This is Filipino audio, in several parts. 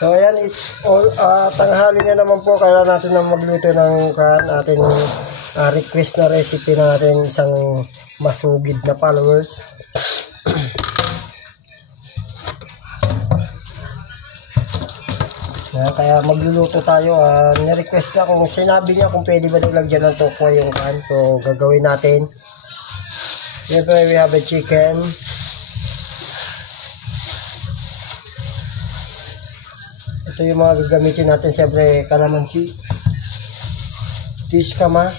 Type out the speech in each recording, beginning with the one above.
So ayan, it's all tanghali na naman po, kaya natin na magluto ng ating request na recipe natin, isang masugid na followers. Kaya magluluto tayo. Ni-request na, kung sinabi niya kung pwede ba daw lagyan ng tokwa yung kan. So gagawin natin. Siyempre we have a chicken. Ito yung mga gagamitin natin. Siyempre kalamansi, tiskama,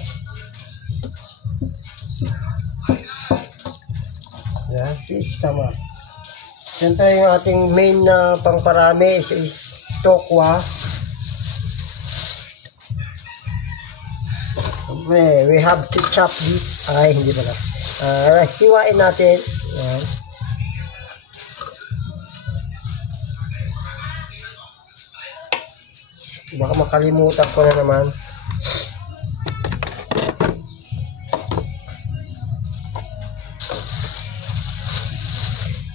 yan, tiskama. Siyempre yung ating main na pangparami is tokwa. Siyempre we have to chop this. Ay, hindi pala. Hiwain natin. Yan. Baka makalimutan ko na naman.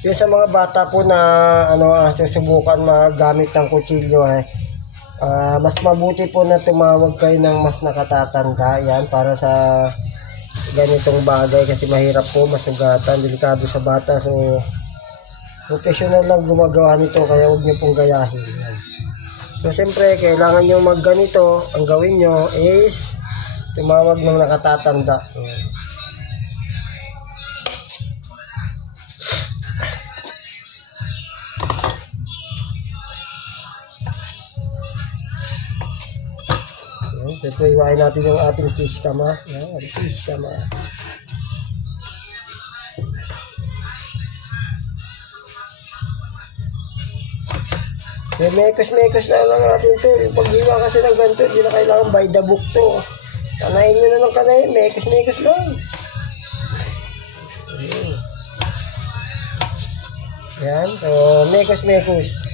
Yung sa mga bata po na susubukan magamit ng kutsilyo, mas mabuti po na tumawag kayo ng mas nakatatanda. Yan, para sa ganitong bagay, kasi mahirap po masugatan, delikado sa bata. So professional lang gumagawa nito, kaya huwag niyo pong gayahin. Yan. So siyempre kailangan nyo magganito. Ang gawin nyo is tumawag ng nakatatanda. Siyempre iwain natin yung ating tiskama. Yan, tiskama. Mekos-mekos na lang natin to. Yung paghiwa kasi ng ganito, hindi na kailangan by the book to. Kanayin nyo na ng kanayin. Mekos-mekos lang. Yan. Mekos-mekos.